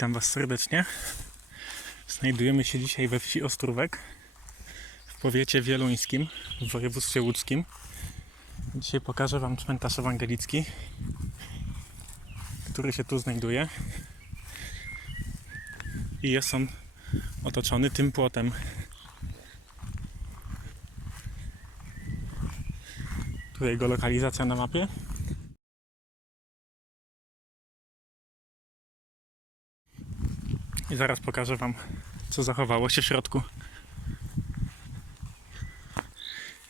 Witam Was serdecznie. Znajdujemy się dzisiaj we wsi Ostrówek w powiecie wieluńskim w województwie łódzkim. Dzisiaj pokażę Wam cmentarz ewangelicki, który się tu znajduje. I jest on otoczony tym płotem. Tu jego lokalizacja na mapie. I zaraz pokażę Wam, co zachowało się w środku.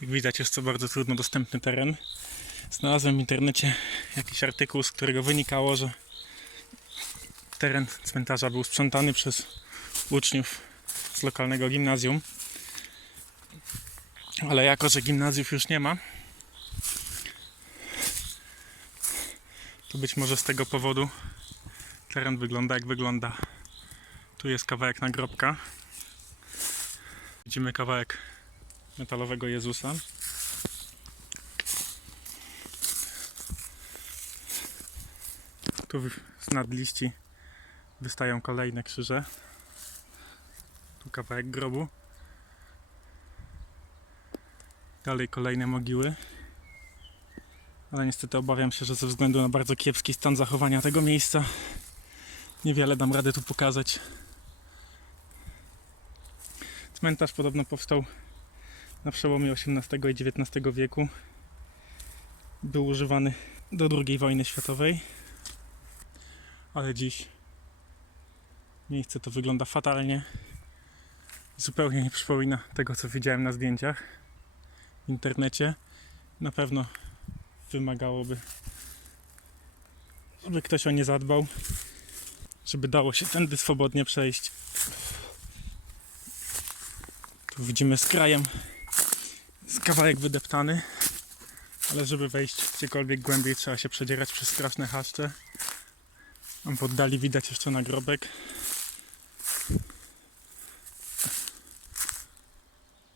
Jak widać, jest to bardzo trudno dostępny teren. Znalazłem w internecie jakiś artykuł, z którego wynikało, że teren cmentarza był sprzątany przez uczniów z lokalnego gimnazjum. Ale jako, że gimnazjów już nie ma, to być może z tego powodu teren wygląda jak wygląda. Tu jest kawałek nagrobka. Widzimy kawałek metalowego Jezusa. Tu z nadliści wystają kolejne krzyże. Tu kawałek grobu. Dalej kolejne mogiły. Ale niestety obawiam się, że ze względu na bardzo kiepski stan zachowania tego miejsca niewiele dam radę tu pokazać. Cmentarz podobno powstał na przełomie XVIII i XIX wieku. Był używany do II wojny światowej. Ale dziś miejsce to wygląda fatalnie. Zupełnie nie przypomina tego, co widziałem na zdjęciach w internecie. Na pewno wymagałoby, żeby ktoś o nie zadbał, żeby dało się tędy swobodnie przejść. Widzimy z krajem z kawałek wydeptany, ale żeby wejść gdziekolwiek głębiej trzeba się przedzierać przez straszne chaszcze. Tam w oddali widać jeszcze nagrobek.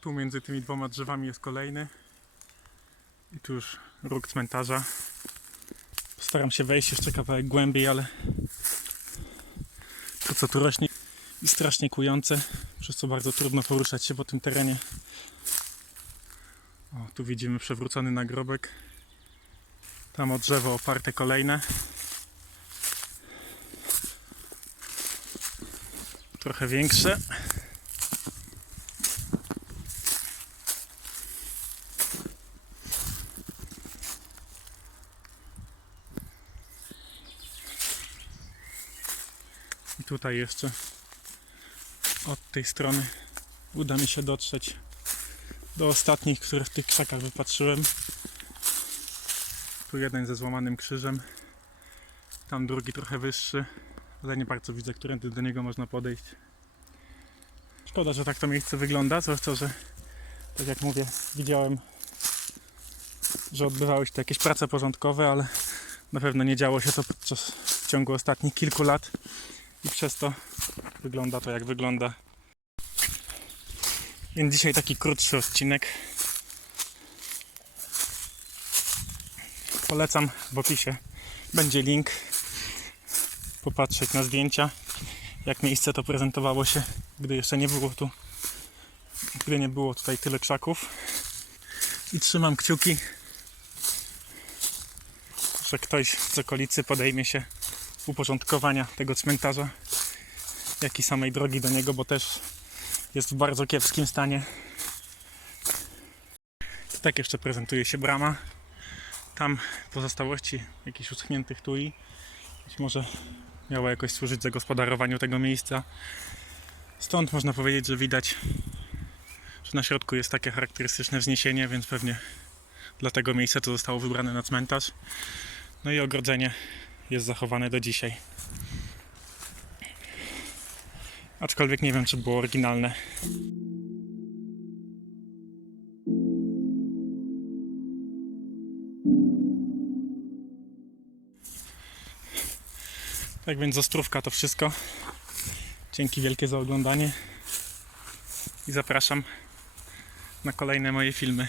Tu między tymi dwoma drzewami jest kolejny. I tu już róg cmentarza. Postaram się wejść jeszcze kawałek głębiej, ale to co tu rośnie i strasznie kujące, przez co bardzo trudno poruszać się po tym terenie. O, tu widzimy przewrócony nagrobek. Tam o drzewo oparte kolejne. Trochę większe. I tutaj jeszcze od tej strony uda mi się dotrzeć do ostatnich, które w tych krzakach wypatrzyłem. Tu jeden ze złamanym krzyżem, tam drugi trochę wyższy, ale nie bardzo widzę, którędy do niego można podejść. Szkoda, że tak to miejsce wygląda, zwłaszcza, że tak jak mówię, widziałem, że odbywały się tu jakieś prace porządkowe, ale na pewno nie działo się to podczas w ciągu ostatnich kilku lat i przez to wygląda to jak wygląda. Więc dzisiaj taki krótszy odcinek. Polecam w opisie. Będzie link. Popatrzeć na zdjęcia, jak miejsce to prezentowało się, gdy jeszcze nie było tu, gdy nie było tutaj tyle krzaków. I trzymam kciuki, że ktoś z okolicy podejmie się uporządkowania tego cmentarza, jak i samej drogi do niego, bo też jest w bardzo kiepskim stanie. Tak jeszcze prezentuje się brama. Tam pozostałości jakichś uschniętych tui. Być może miało jakoś służyć zagospodarowaniu tego miejsca. Stąd można powiedzieć, że widać, że na środku jest takie charakterystyczne wzniesienie, więc pewnie dlatego miejsce to zostało wybrane na cmentarz. No i ogrodzenie jest zachowane do dzisiaj. Aczkolwiek nie wiem, czy było oryginalne. Tak więc Ostrówka to wszystko. Dzięki wielkie za oglądanie i zapraszam na kolejne moje filmy.